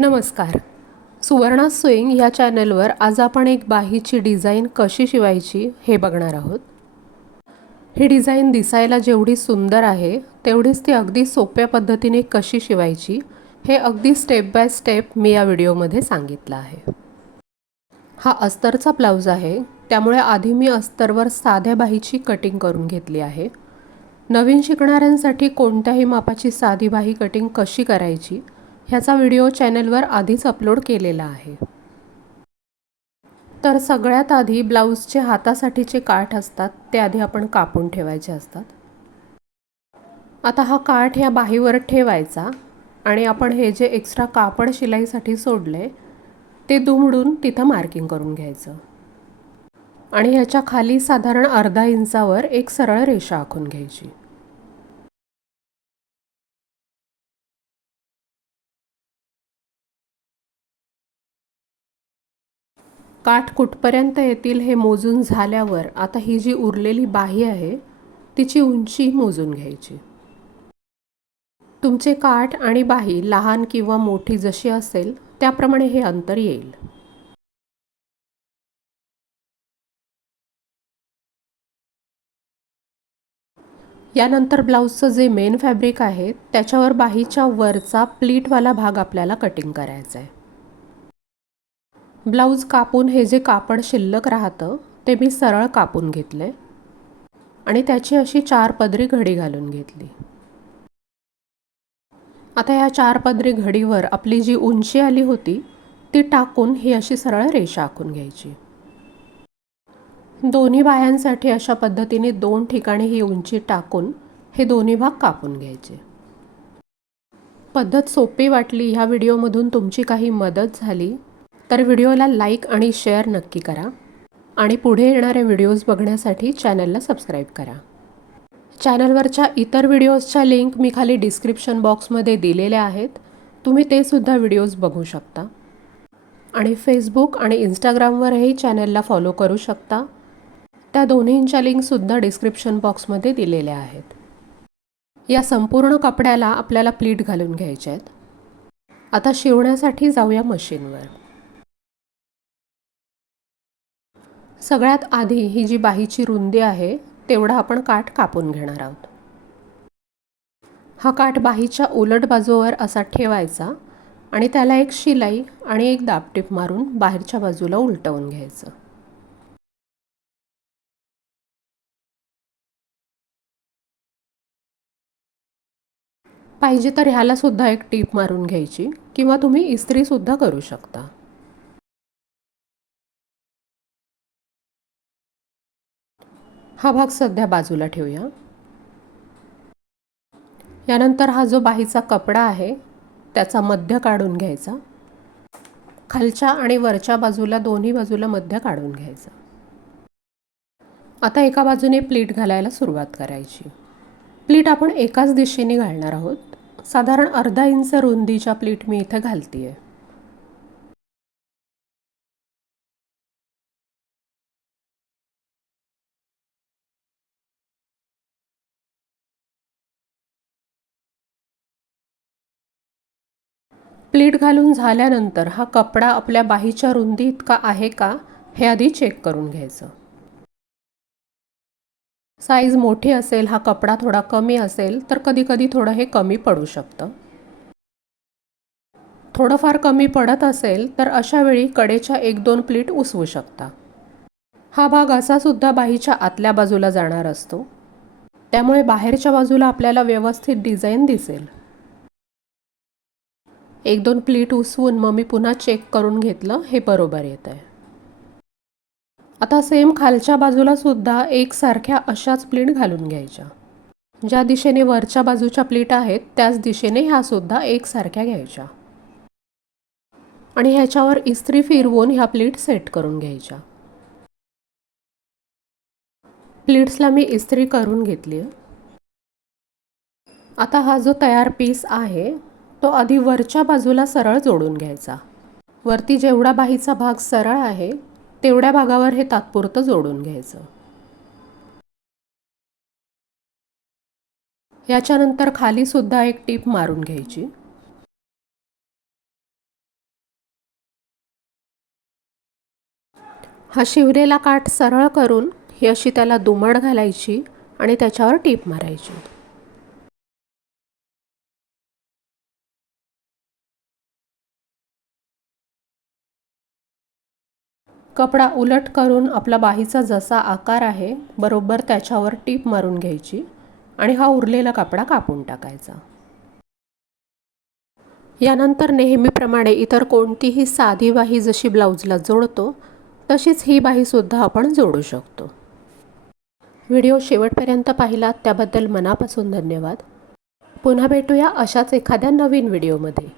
नमस्कार. सुवर्णा स्विंग ह्या चॅनलवर आज आपण एक बाहीची डिझाईन कशी शिवायची हे बघणार आहोत. ही डिझाईन दिसायला जेवढी सुंदर आहे तेवढीच ती अगदी सोप्या पद्धतीने कशी शिवायची हे अगदी स्टेप बाय स्टेप मी या व्हिडिओमध्ये सांगितलं आहे. हा अस्तरचा ब्लाऊज आहे त्यामुळे आधी मी अस्तरवर साध्या बाहीची कटिंग करून घेतली आहे. नवीन शिकणाऱ्यांसाठी कोणत्याही मापाची साधी बाही कटिंग कशी करायची ह्याचा व्हिडिओ चॅनलवर आधीच अपलोड केलेला आहे. तर सगळ्यात आधी ब्लाऊजचे हातासाठीचे काठ असतात ते आधी आपण कापून ठेवायचे असतात. आता हा काठ ह्या बाहीवर ठेवायचा आणि आपण हे जे एक्स्ट्रा कापड शिलाईसाठी सोडले ते दुमडून तिथं मार्किंग करून घ्यायचं. आणि ह्याच्या खाली साधारण अर्धा इंचावर एक सरळ रेषा आखून घ्यायची. काठ कुठपर्यंत येतील हे मोजून झाल्यावर आता ही जी उरलेली बाही आहे तिची उंची मोजून घ्यायची. तुमचे काठ आणि बाही लहान किंवा मोठी जशी असेल त्याप्रमाणे हे अंतर येईल. यानंतर ब्लाऊजचं जे मेन फॅब्रिक आहे त्याच्यावर बाहीच्या वरचा प्लीटवाला भाग आपल्याला कटिंग करायचा आहे ब्लाऊज कापून हे जे कापड शिल्लक राहतं ते मी सरळ कापून घेतले आणि त्याची अशी चार पदरी घडी घालून घेतली. आता या चार पदरी घडीवर आपली जी उंची आली होती ती टाकून ही अशी सरळ रेषा आखून घ्यायची. दोन्ही बायांसाठी अशा पद्धतीने दोन ठिकाणी ही उंची टाकून हे दोन्ही भाग कापून घ्यायचे. पद्धत सोपी वाटली ह्या व्हिडिओमधून तुमची काही मदत झाली. तर व्हिडिओला लाईक आणि शेअर नक्की करा. आणि पुढे येणारे व्हिडिओज बघण्यासाठी चॅनलला सबस्क्राईब करा. चॅनलवरच्या इतर व्हिडिओजच्या लिंक मी खाली डिस्क्रिप्शन बॉक्समध्ये दिलेल्या आहेत. तुम्ही ते सुद्धा व्हिडिओज बघू शकता. आणि फेसबुक आणि इंस्टाग्रामवरही चॅनलला फॉलो करू शकता. त्या दोन्हींच्या लिंकसुद्धा डिस्क्रिप्शन बॉक्समध्ये दिलेल्या आहेत. या संपूर्ण कपड्याला आपल्याला प्लीट घालून घ्यायचे आहेत. आता शिवण्यासाठी जाऊया मशीनवर. सगळ्यात आधी ही जी बाहीची रुंदी आहे तेवढा आपण काठ कापून घेणार आहोत. हा काठ बाहीच्या उलट बाजूवर असा ठेवायचा आणि त्याला एक शिलाई आणि एक दाबटीप मारून बाहेरच्या बाजूला उलटवून घ्यायचं. पाहिजे तर ह्याला सुद्धा एक टीप मारून घ्यायची किंवा तुम्ही इस्त्री सुद्धा करू शकता. हा भाग सध्या बाजूला ठेवूया. यानंतर हा जो बाहीचा कपडा आहे त्याचा मध्य काढून घ्यायचा. खालच्या आणि वरच्या बाजूला दोन्ही बाजूला मध्य काढून घ्यायचा. आता एका बाजूने प्लीट घालायला सुरुवात करायची. प्लीट आपण एकाच दिशेने घालणार आहोत. साधारण अर्धा इंच रुंदीच्या प्लीट मी इथे घालते आहे प्लीट घालून झाल्यानंतर हा कपडा आपल्या बाहीच्या रुंदी इतका आहे का हे आधी चेक करून घ्यायचं. साईज मोठी असेल हा कपडा थोडा कमी असेल तर कधीकधी थोडं हे कमी पडू शकतं. थोडंफार कमी पडत असेल तर अशा वेळी कडेच्या एक दोन प्लीट उसवू शकता. हा भाग असा सुद्धा बाहीच्या आतल्या बाजूला जाणार असतो. त्यामुळे बाहेरच्या बाजूला आपल्याला व्यवस्थित डिझाईन दिसेल. एक दोन प्लीट उसवून मग मी पुन्हा चेक करून घेतलं हे बरोबर येत आहे. आता सेम खालच्या बाजूला सुद्धा एकसारख्या अशाच प्लीट घालून घ्यायच्या. ज्या दिशेने वरच्या बाजूच्या प्लीट आहेत त्याच दिशेने ह्या सुद्धा एकसारख्या घ्यायच्या. आणि ह्याच्यावर इस्त्री फिरवून ह्या प्लीट सेट करून घ्यायच्या. प्लीट्सला मी इस्त्री करून घेतली आता हा जो तयार पीस आहे तो आधी वरच्या बाजूला सरळ जोडून घ्यायचा. वरती जेवढा बाहीचा भाग सरळ आहे तेवढ्या भागावर हे तात्पुरतं जोडून घ्यायचं. याच्यानंतर खाली सुद्धा एक टीप मारून घ्यायची. हा शिवलेला काठ सरळ करून ही अशी त्याला दुमड घालायची आणि त्याच्यावर टीप मारायची. कपडा उलट करून आपला बाहीचा जसा आकार आहे बरोबर त्याच्यावर टीप मारून घ्यायची आणि हा उरलेला कपडा कापून टाकायचा. यानंतर नेहमीप्रमाणे इतर कोणतीही साधी बाही जशी ब्लाऊजला जोडतो तशीच ही बाहीसुद्धा आपण जोडू शकतो. व्हिडिओ शेवटपर्यंत पाहिलात त्याबद्दल मनापासून धन्यवाद. पुन्हा भेटूया अशाच एखाद्या नवीन व्हिडिओमध्ये.